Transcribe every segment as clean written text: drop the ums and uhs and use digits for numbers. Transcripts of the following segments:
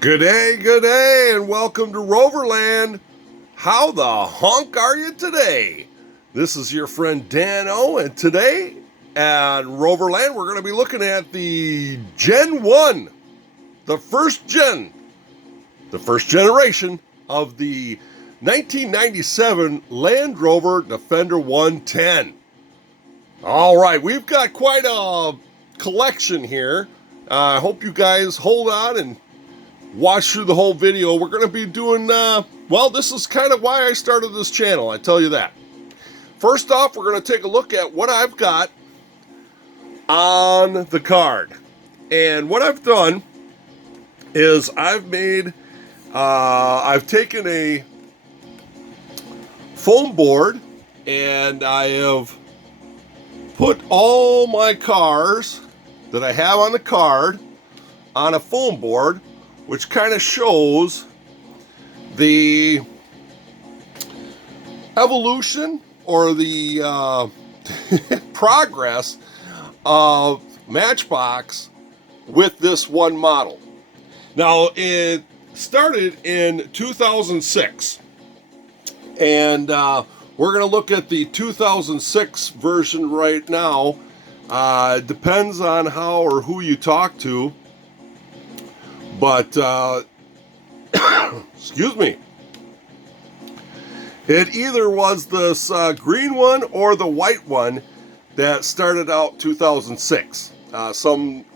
Good day, and welcome to Roverland. How the honk are you today? This is your friend Dan O, and today at Roverland, we're going to be looking at the Gen 1, the first generation of the 1997 Land Rover Defender 110. All right, we've got quite a collection here. I hope you guys hold on and watch through the whole video. We're going to be doing, this is kind of why I started this channel, I tell you that. First off, we're going to take a look at what I've got on the card. And what I've done is I've taken a foam board and I have put all my cars that I have on the card on a foam board, which kind of shows the evolution or the progress of Matchbox with this one model. Now, it started in 2006, and we're going to look at the 2006 version right now. It depends on how or who you talk to. But, excuse me, it either was this green one or the white one that started out 2006. Some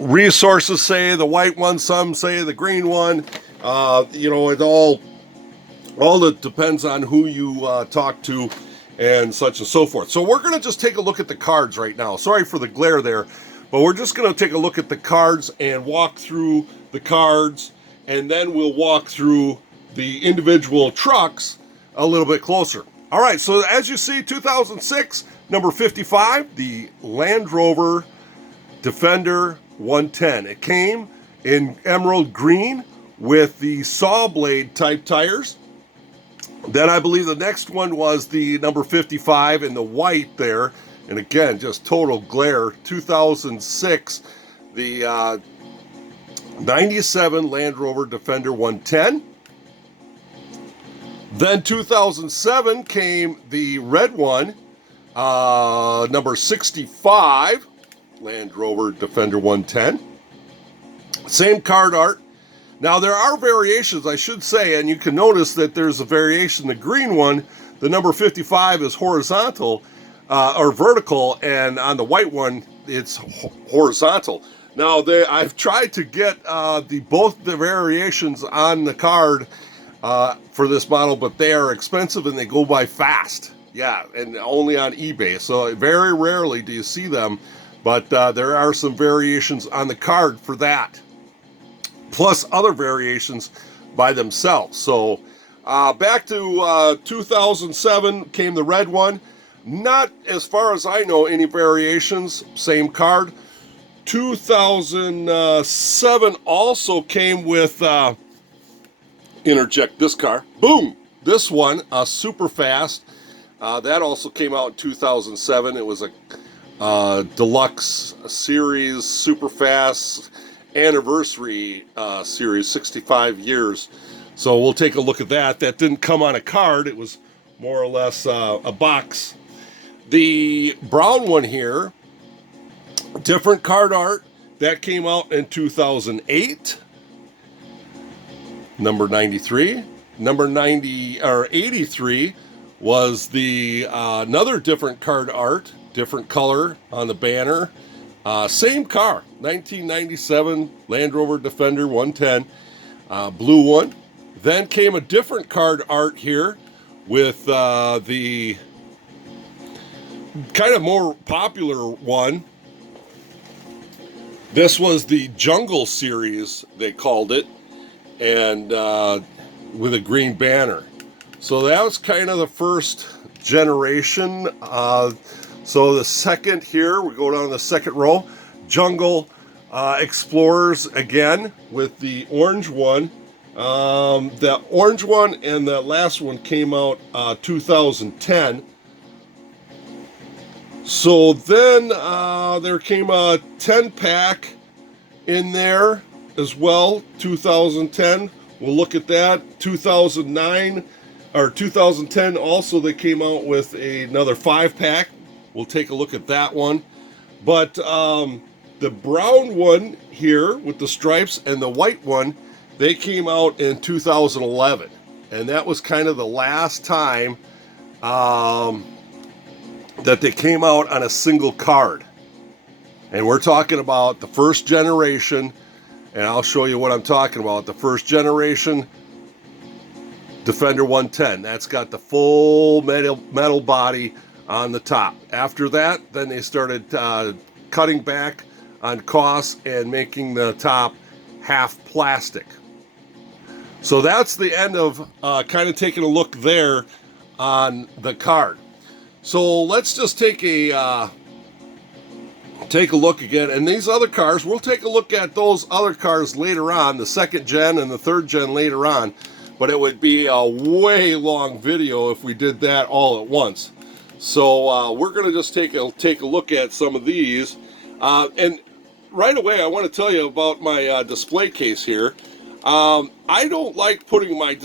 resources say the white one, some say the green one. It all depends on who you talk to and such and so forth. So we're going to just take a look at the cards right now. Sorry for the glare there, but we're just going to take a look at the cards and walk through the cards, and then we'll walk through the individual trucks a little bit closer. All right, so as you see, 2006, number 55, the Land Rover Defender 110. It came in emerald green with the saw blade type tires. Then I believe the next one was the number 55 in the white there. And again, just total glare. 2006, the 97 Land Rover Defender 110. Then 2007 came the red one, number 65 Land Rover Defender 110. Same card art. Now, there are variations, I should say, and you can notice that there's a variation. The green one, the number 55, is horizontal or vertical, and on the white one, it's horizontal. Now, I've tried to get both the variations on the card for this model, but they are expensive and they go by fast. Yeah, and only on eBay. So very rarely do you see them, but there are some variations on the card for that, plus other variations by themselves. So back to 2007 came the red one. Not, as far as I know, any variations, same card. 2007 also came with, interject this car, boom, this one, super fast. That also came out in 2007. It was a deluxe series, super fast anniversary series, 65 years. So we'll take a look at that. That didn't come on a card. It was more or less a box. The brown one here, different card art. That came out in 2008. Number 93. Number 83 was the another different card art, different color on the banner. Same car, 1997 Land Rover Defender 110, blue one. Then came a different card art here with the kind of more popular one. This was the Jungle series, they called it, and with a green banner. So that was kind of the first generation. So the second here, we go down the second row, Jungle Explorers again with the orange one. The orange one and the last one came out 2010. So then there came a 10-pack in there as well, 2010. We'll look at that. 2009 or 2010 also, they came out with another 5-pack. We'll take a look at that one. But the brown one here with the stripes and the white one, they came out in 2011. And that was kind of the last time that they came out on a single card. And we're talking about the first generation, and I'll show you what I'm talking about. The first generation Defender 110. That's got the full metal body on the top. After that, then they started cutting back on costs and making the top half plastic. So that's the end of kind of taking a look there on the card. So let's just take a look again. And these other cars, we'll take a look at those other cars later on, the second gen and the third gen later on. But it would be a way long video if we did that all at once. So we're going to just take a look at some of these. And right away, I want to tell you about my display case here. I don't like putting my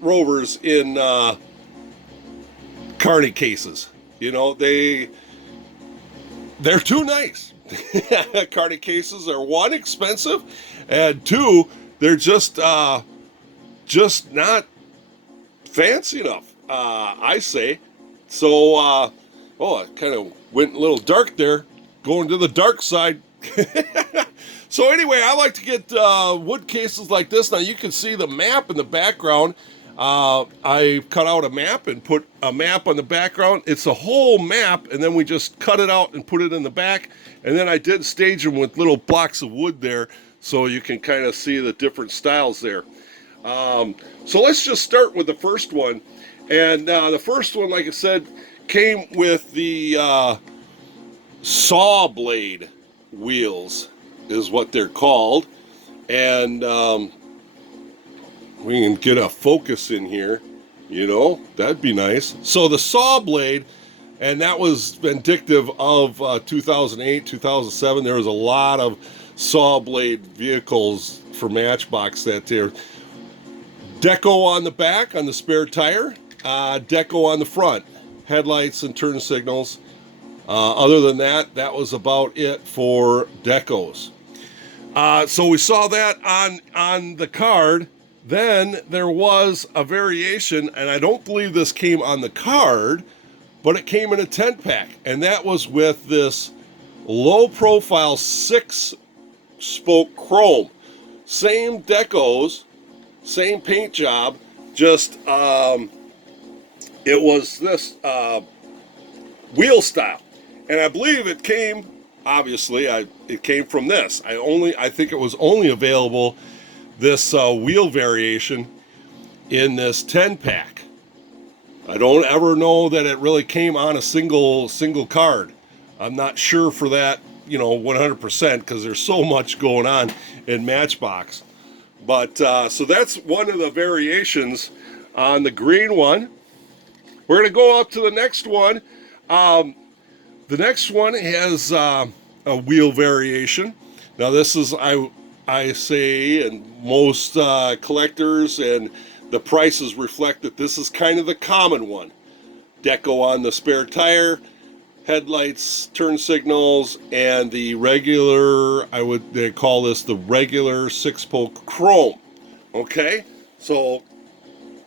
Rovers in carny cases. You know, they're too nice. Carny cases are, one, expensive, and two, they're just not fancy enough, I say. So, oh, I kind of went a little dark there, going to the dark side. So anyway, I like to get wood cases like this. Now you can see the map in the background. I cut out a map and put a map on the background. It's a whole map, and then we just cut it out and put it in the back. And then I did stage them with little blocks of wood there, so you can kind of see the different styles there. So let's just start with the first one. And the first one, like I said, came with the saw blade wheels, is what they're called. And we can get a focus in here, you know, that'd be nice. So the saw blade, and that was indicative of 2008, 2007. There was a lot of saw blade vehicles for Matchbox that there. Deco on the back on the spare tire, deco on the front, headlights and turn signals. Other than that, that was about it for decos. So we saw that on the card. Then there was a variation, and I don't believe this came on the card, but it came in a 10-pack, and that was with this low-profile 6-spoke chrome. Same decos, same paint job, just it was this wheel style. And I believe it came, obviously, it came from this. I think it was only available, this wheel variation, in this 10-pack. I don't ever know that it really came on a single card. I'm not sure for that, you know, 100%, because there's so much going on in Matchbox. But so that's one of the variations on the green one. We're going to go up to the next one. The next one has a wheel variation. Now this is, I say, and most collectors and the prices reflect that this is kind of the common one. Deco on the spare tire, headlights, turn signals, and the regular, they call this the regular 6-spoke chrome. Okay, so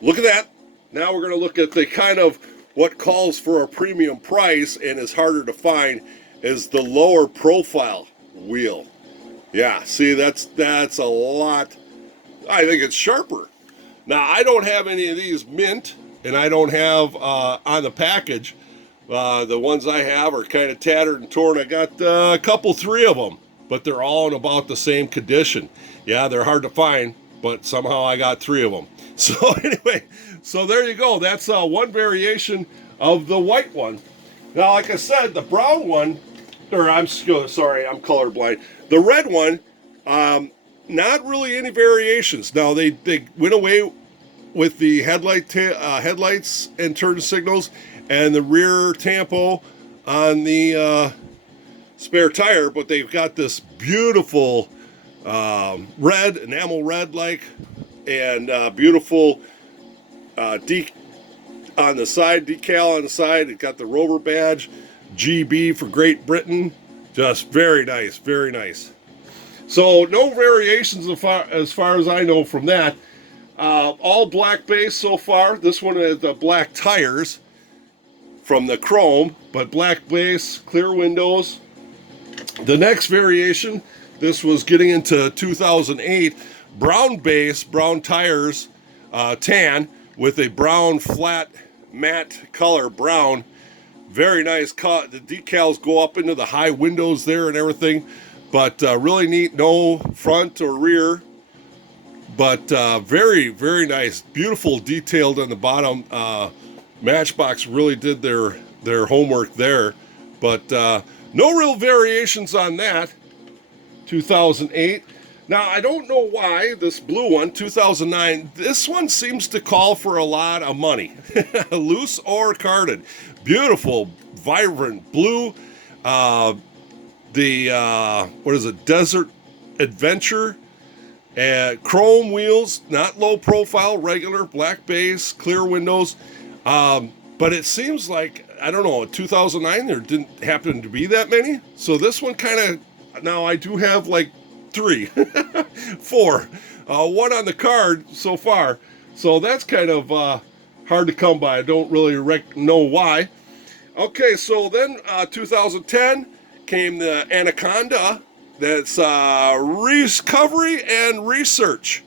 look at that. Now we're going to look at the kind of what calls for a premium price and is harder to find is the lower profile wheel. Yeah, see, that's a lot. I think it's sharper. Now, I don't have any of these mint, and I don't have on the package. The ones I have are kind of tattered and torn. I got a couple, 3 of them, but they're all in about the same condition. Yeah, they're hard to find, but somehow I got 3 of them. So anyway, so there you go. That's one variation of the white one. Now, like I said, the brown one, or I'm colorblind. The red one, not really any variations. Now, they went away with the headlights and turn signals, and the rear tampo on the spare tire, but they've got this beautiful red, enamel red like, and beautiful on the side, decal on the side. It got the Rover badge, GB for Great Britain. Just very nice, very nice. So no variations as far as I know from that. All black base so far. This one has the black tires from the chrome, but black base, clear windows. The next variation, this was getting into 2008, brown base, brown tires, tan, with a brown flat matte color, brown. Very nice cut. The decals go up into the high windows there and everything, but really neat. No front or rear, but very, very nice. Beautiful detailed on the bottom. Matchbox really did their homework there, but no real variations on that. 2008. Now, I don't know why this blue one, 2009, this one seems to call for a lot of money. Loose or carded. Beautiful, vibrant blue. What is it? Desert Adventure. Chrome wheels, not low profile, regular, black base, clear windows. But it seems like, I don't know, 2009, there didn't happen to be that many. So this one kind of, now I do have like 3, 4, one on the card so far. So that's kind of hard to come by. I don't really know why. Okay, so then 2010 came the Anaconda. That's recovery and research.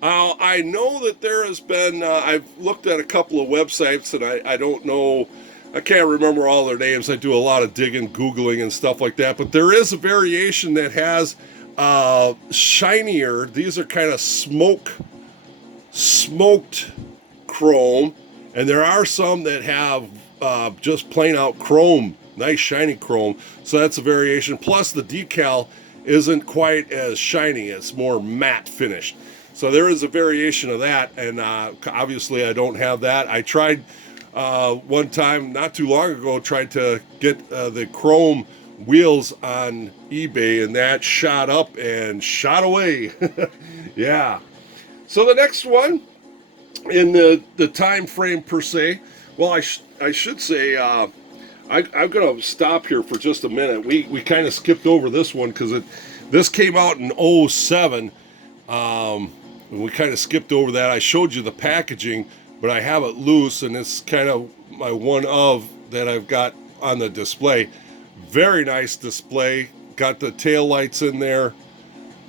I know that there has been, I've looked at a couple of websites, and I don't know, I can't remember all their names. I do a lot of digging, Googling, and stuff like that. But there is a variation that has shinier, these are kind of smoked chrome, and there are some that have just plain out chrome, nice shiny chrome. So that's a variation. Plus the decal isn't quite as shiny, it's more matte finished. So there is a variation of that, and obviously I don't have that. I tried one time not too long ago, tried to get the chrome wheels on eBay, and that shot up and shot away. Yeah. So the next one in the time frame per se, well, I should say I'm going to stop here for just a minute. We kind of skipped over this one because this came out in 07. And we kind of skipped over that. I showed you the packaging, but I have it loose, and it's kind of my one of that I've got on the display. Very nice display. Got the tail lights in there.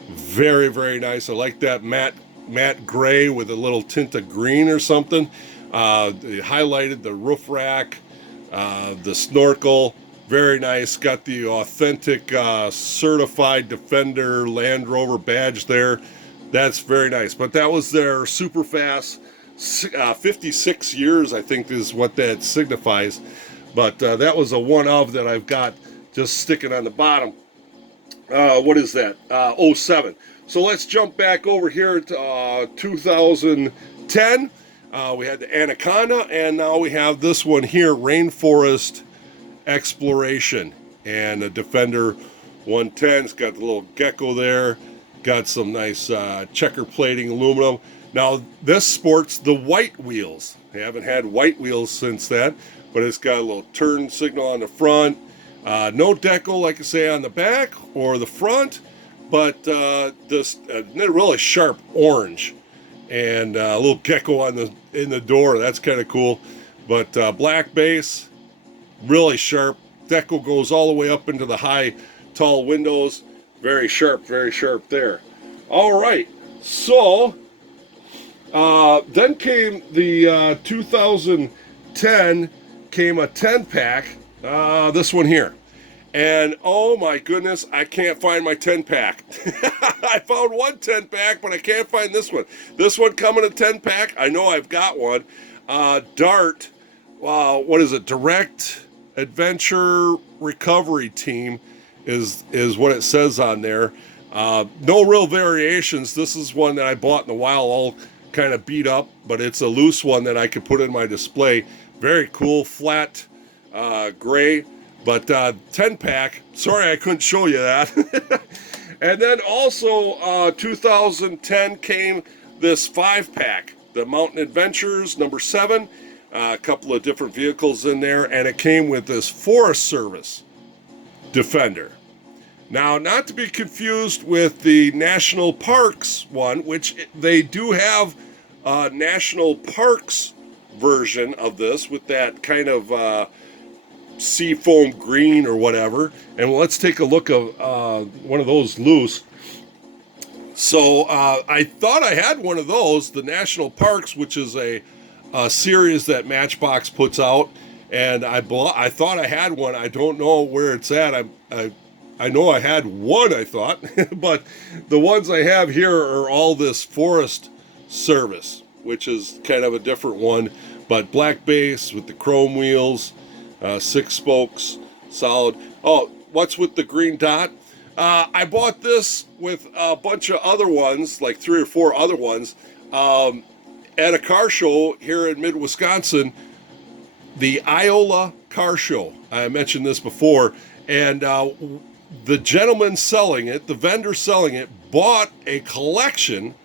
Very, very nice. I like that matte gray with a little tint of green or something. They highlighted the roof rack, the snorkel. Very nice. Got the authentic certified Defender Land Rover badge there. That's very nice. But that was their super fast 56 years, I think is what that signifies. But that was a one of that I've got just sticking on the bottom. What is that? 07. So let's jump back over here to 2010. We had the Anaconda, and now we have this one here, Rainforest Exploration. And the Defender 110. It's got the little gecko there. Got some nice checker plating aluminum. Now, this sports the white wheels. I haven't had white wheels since that, but it's got a little turn signal on the front. No decal, like I say, on the back or the front, but this really sharp orange. And a little gecko in the door. That's kind of cool. But black base, really sharp. Decal goes all the way up into the high, tall windows. Very sharp there. All right. So then came the 2010 came a 10-pack. This one here. And oh my goodness, I can't find my 10-pack. I found one 10-pack, but I can't find this one. This one coming a 10-pack. I know I've got one. Dart, what is it? Direct Adventure Recovery Team is what it says on there. No real variations. This is one that I bought in a while, all kind of beat up, but it's a loose one that I could put in my display. Very cool, flat gray. But 10-pack, sorry I couldn't show you that. And then also 2010 came this 5-pack, the Mountain Adventures number 7, a couple of different vehicles in there, and it came with this Forest Service Defender. Now, not to be confused with the National Parks one, which they do have a National Parks version of this with that kind of seafoam green or whatever. And let's take a look at one of those loose. So I thought I had one of those, the National Parks, which is a series that Matchbox puts out. And I thought I had one. I don't know where it's at. I know I had one, I thought. But the ones I have here are all this Forest Service, which is kind of a different one. But black base with the chrome wheels. 6 spokes, solid. Oh, what's with the green dot? I bought this with a bunch of other ones, like 3 or 4 other ones, at a car show here in mid-Wisconsin, the Iola Car Show. I mentioned this before, and the gentleman selling it, the vendor selling it, bought a collection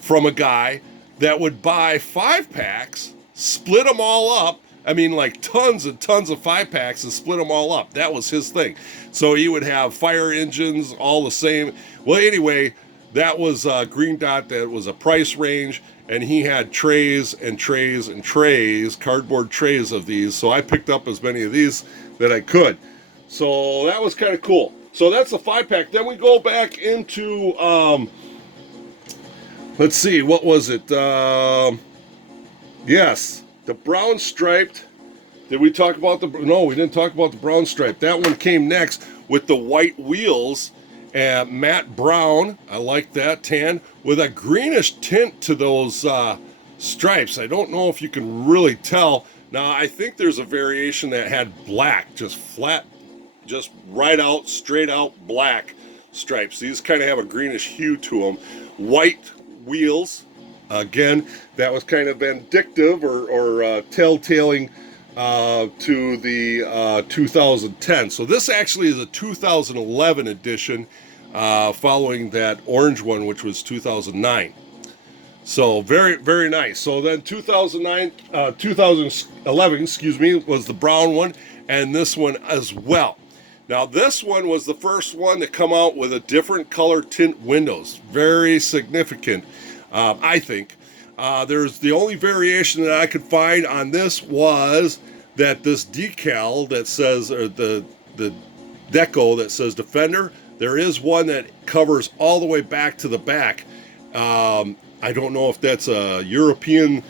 from a guy that would buy 5-packs, split them all up. I mean, like tons and tons of 5-packs and split them all up. That was his thing. So he would have fire engines, all the same. Well, anyway, that was Green Dot. That was a price range. And he had trays and trays and trays, cardboard trays of these. So I picked up as many of these that I could. So that was kind of cool. So that's the 5-pack. Then we go back into, let's see, what was it? Yes. The brown striped, did we talk about no, we didn't talk about the brown stripe. That one came next with the white wheels, matte brown, I like that, tan, with a greenish tint to those stripes. I don't know if you can really tell. Now, I think there's a variation that had black, just flat, just right out, straight out black stripes. These kind of have a greenish hue to them. White wheels. Again, that was kind of vindictive or telltaling to the 2010. So this actually is a 2011 edition following that orange one, which was 2009. So very, very nice. So then 2011, excuse me, was the brown one, and this one as well. Now this one was the first one to come out with a different color tint windows. Very significant. I think. There's the only variation that I could find on this was that this decal that says, or the deco that says Defender, there is one that covers all the way back to the back. I don't know if that's a European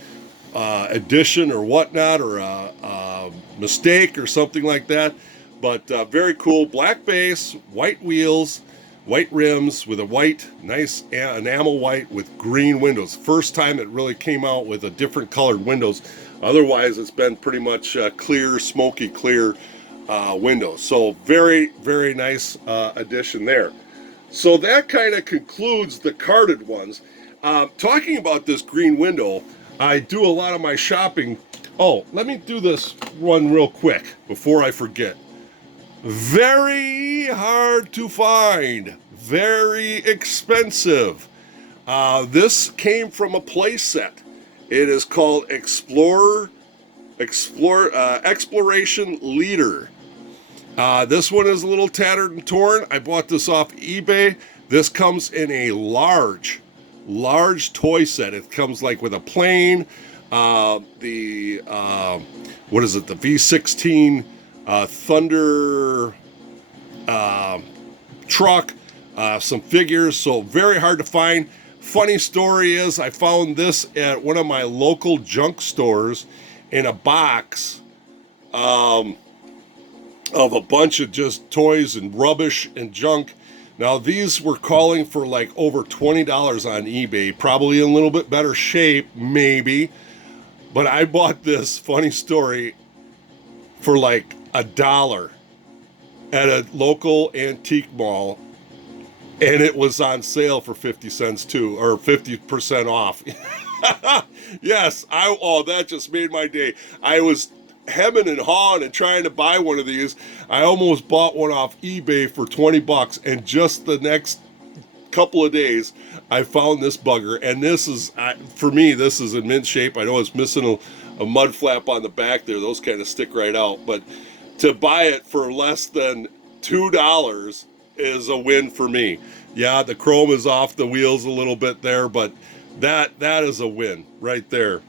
edition or whatnot, or a mistake or something like that, but very cool. Black base, white wheels, white rims with a white, nice enamel white with green windows. First time it really came out with a different colored windows. Otherwise, it's been pretty much clear, smoky clear windows. So very, very nice addition there. So that kind of concludes the carded ones. Talking about this green window, I do a lot of my shopping. Oh, let me do this one real quick before I forget. Very hard to find, very expensive. This came from a play set. It is called Exploration Leader. This one is a little tattered and torn. I bought this off eBay. This comes in a large toy set. It comes like with a plane, what is it, the V16 Thunder truck, some figures, so very hard to find. Funny story is I found this at one of my local junk stores in a box of a bunch of just toys and rubbish and junk. Now these were calling for like over $20 on eBay, probably in a little bit better shape, maybe, but I bought this, funny story, for like $1 at a local antique mall, and it was on sale for 50 cents too, or 50% off. Yes, that just made my day. I was hemming and hawing and trying to buy one of these. I almost bought one off eBay for 20 bucks, and just the next couple of days I found this bugger, and this is, for me, this is in mint shape. I know it's missing a mud flap on the back there. Those kind of stick right out, but to buy it for less than $2 is a win for me. Yeah, the chrome is off the wheels a little bit there, but that is a win right there.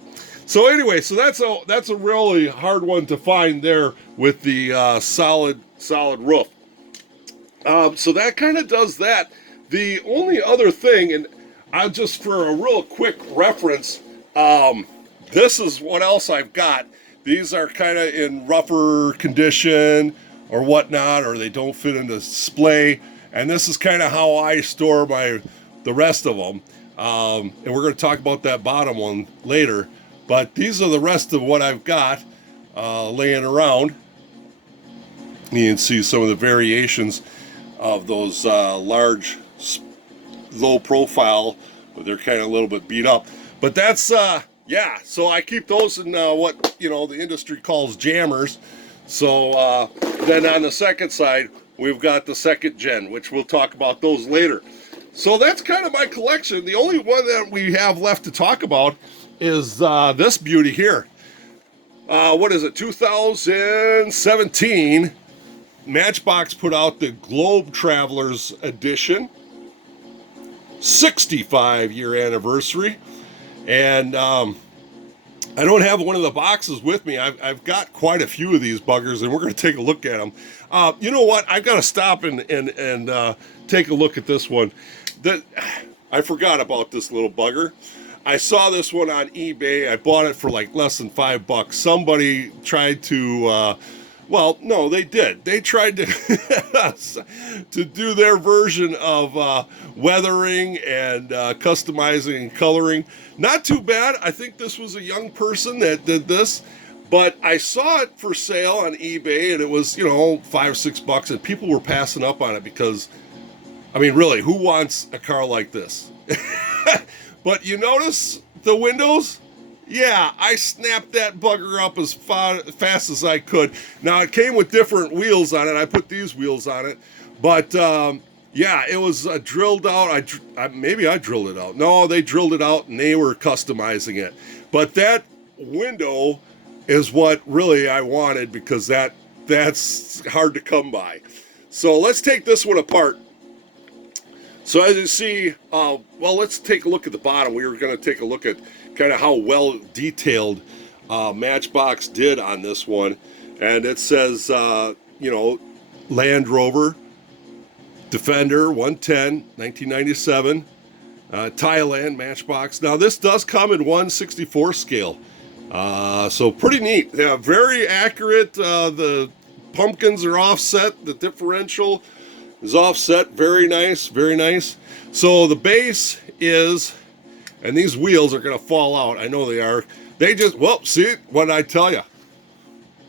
So anyway, so that's a really hard one to find there with the solid roof. So that kind of does that. The only other thing, and I just for a real quick reference, this is what else I've got. These are kind of in rougher condition or whatnot, or they don't fit into display. And this is kind of how I store the rest of them. And we're going to talk about that bottom one later. But these are the rest of what I've got laying around. You can see some of the variations of those large, low profile, but they're kind of a little bit beat up. But that's, yeah, so I keep those in what, the industry calls jammers. So then on the second side, we've got the second gen, which we'll talk about those later. So that's kind of my collection. The only one that we have left to talk about is this beauty here. What is it, 2017, Matchbox put out the Globe Travelers Edition, 65-year anniversary. And I don't have one of the boxes with me. I've got quite a few of these buggers, and we're going to take a look at them. You know what? I've got to stop and take a look at this one. I forgot about this little bugger. I saw this one on eBay. I bought it for like less than $5. Somebody tried to, well, no, they did. They tried to to do their version of weathering and customizing and coloring. Not too bad. I think this was a young person that did this, but I saw it for sale on eBay, and it was, $5 or $6, and people were passing up on it because, I mean, really, who wants a car like this? But you notice the windows? Yeah, I snapped that bugger up as fast as I could. Now, it came with different wheels on it. I put these wheels on it. But, yeah, it was drilled out. Maybe I drilled it out. No, they drilled it out, and they were customizing it. But that window is what really I wanted, because that's hard to come by. So let's take this one apart. So as you see, well, let's take a look at the bottom. We were going to take a look at kind of how well detailed Matchbox did on this one. And it says, Land Rover, Defender, 110, 1997, Thailand, Matchbox. Now, this does come in 1/64 scale. So pretty neat. Yeah, very accurate. The pumpkins are offset. The differential is offset. Very nice, very nice. So the base is, and these wheels are going to fall out. I know they are. They just, well, see, what did I tell you?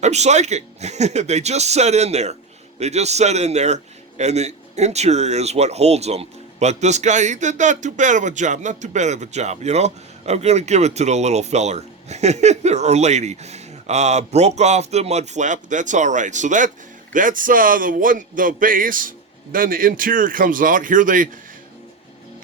I'm psychic. They just set in there. They just set in there, and the interior is what holds them. But this guy, he did not too bad of a job. Not too bad of a job, I'm going to give it to the little feller or lady. Broke off the mud flap. That's all right. So that's the base. Then the interior comes out. Here they,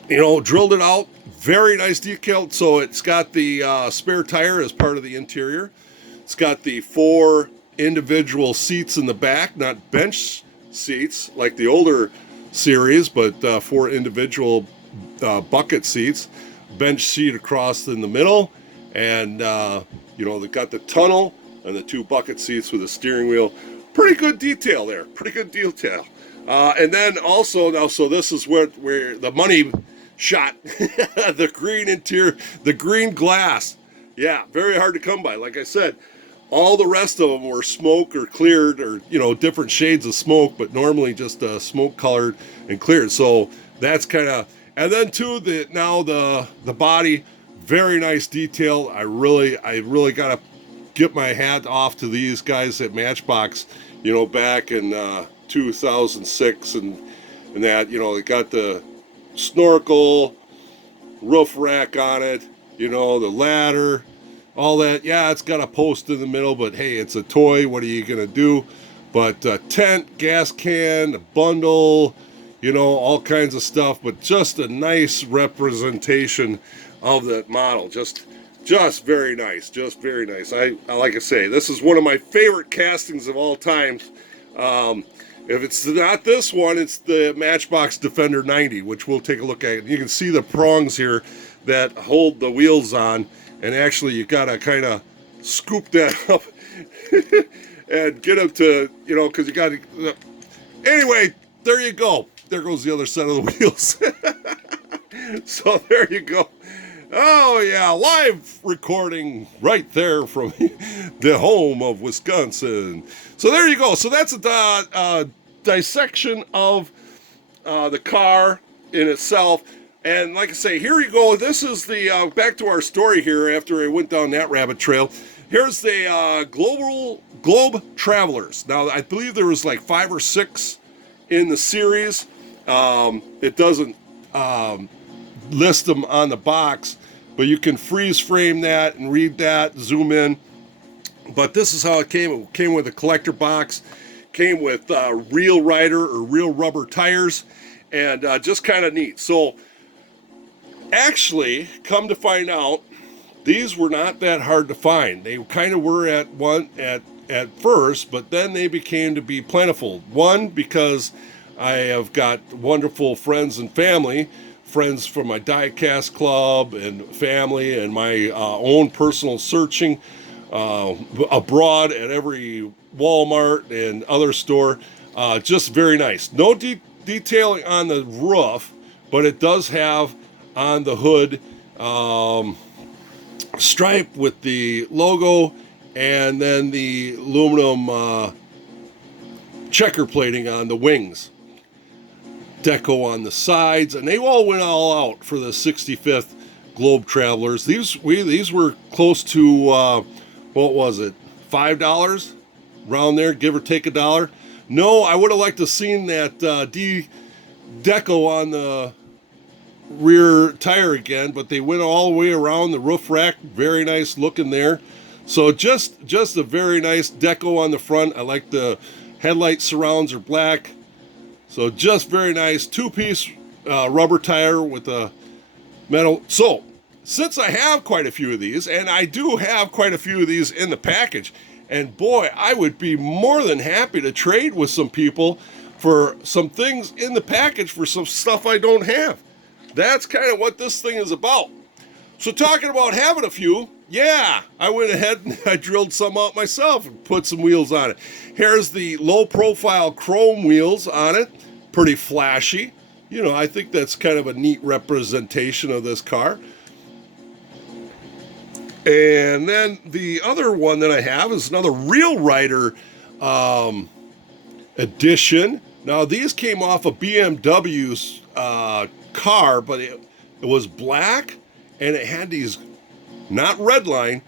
drilled it out. Very nice decal. So it's got the spare tire as part of the interior. It's got the 4 individual seats in the back, not bench seats like the older series, but 4 individual bucket seats. Bench seat across in the middle. And, they got the tunnel and the 2 bucket seats with a steering wheel. Pretty good detail there. Pretty good detail. And then also now, so this is where the money shot, the green interior, the green glass. Yeah, very hard to come by. Like I said, all the rest of them were smoke or cleared, or, different shades of smoke, but normally just smoke colored and cleared. So that's kind of, and then too, the body, very nice detail. I really got to get my hat off to these guys at Matchbox, back in 2006 and that, they got the snorkel, roof rack on it, the ladder, all that. Yeah, it's got a post in the middle, but hey, it's a toy. What are you going to do? But tent, gas can, a bundle, all kinds of stuff. But just a nice representation of that model. Just very nice. Just very nice. I like I say, this is one of my favorite castings of all time. If it's not this one, it's the Matchbox Defender 90, which we'll take a look at. You can see the prongs here that hold the wheels on, and actually you gotta kind of scoop that up and get them to, because you gotta. Anyway, there you go. There goes the other set of the wheels. So there you go. Oh yeah, live recording right there from the home of Wisconsin. So there you go. So that's a dissection of the car in itself. And like I say, here you go. This is the back to our story here. After I went down that rabbit trail, here's the Globe Travelers. Now I believe there was like 5 or 6 in the series. It doesn't list them on the box, but you can freeze frame that and read that, zoom in. But this is how it came. It came with a collector box, came with real rider or real rubber tires, and just kind of neat. So actually, come to find out, these were not that hard to find. They kind of were at first, but then they became to be plentiful. One, because I have got wonderful friends and family, friends from my diecast club and family, and my own personal searching abroad at every Walmart and other store. Just very nice. No detailing on the roof, but it does have on the hood stripe with the logo, and then the aluminum checker plating on the wings. Deco on the sides, and they all went all out for the 65th Globe Travelers. These were close to what was it, $5 around there, give or take $1. No, I would have liked to seen that deco on the rear tire again, but they went all the way around the roof rack. Very nice looking there. So just a very nice deco on the front. I like the headlight surrounds are black. So just very nice, 2-piece rubber tire with a metal. So since I have quite a few of these, and I do have quite a few of these in the package, and boy, I would be more than happy to trade with some people for some things in the package for some stuff I don't have. That's kind of what this thing is about. So talking about having a few, yeah, I went ahead and I drilled some out myself and put some wheels on it. Here's the low profile chrome wheels on it. Pretty flashy. I think that's kind of a neat representation of this car. And then the other one that I have is another Real Rider edition. Now these came off a BMW's car, but it was black, and it had these not red line,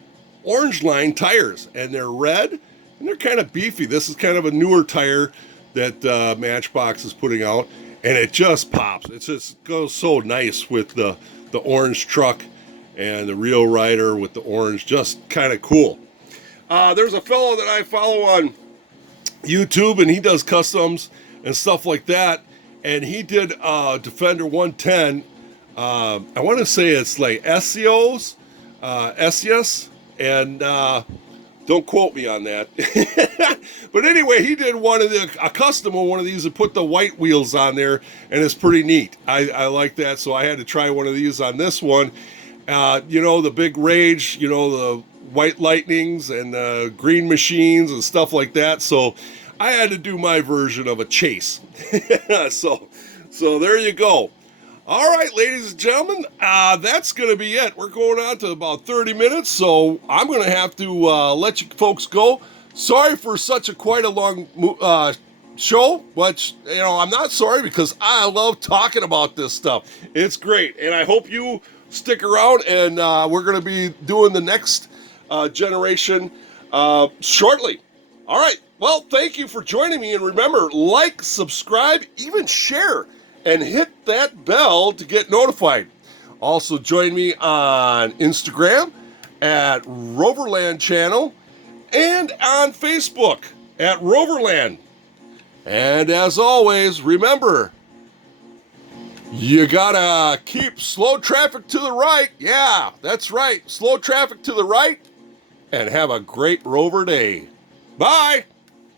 orange line tires, and they're red and they're kind of beefy. This is kind of a newer tire that Matchbox is putting out, and it just pops. It just goes so nice with the orange truck and the Real Rider with the orange. Just kind of cool. There's a fellow that I follow on YouTube, and he does customs and stuff like that, and he did Defender 110. I want to say it's like SEOs, and don't quote me on that. But anyway, he did a custom of one of these and put the white wheels on there, and it's pretty neat. I like that, so I had to try one of these on this one. The big Rage, the white lightnings and the green machines and stuff like that. So I had to do my version of a chase. So there you go. All right, ladies and gentlemen, that's going to be it. We're going on to about 30 minutes, so I'm going to have to let you folks go. Sorry for quite a long show, but I'm not sorry, because I love talking about this stuff. It's great, and I hope you stick around, and we're going to be doing the next generation shortly. All right, well, thank you for joining me, and remember, like, subscribe, even share, and hit that bell to get notified. Also, join me on Instagram at Roverland channel and on Facebook at Roverland. And as always, remember, you gotta keep slow traffic to the right. Yeah, that's right. Slow traffic to the right. And have a great Rover day. Bye.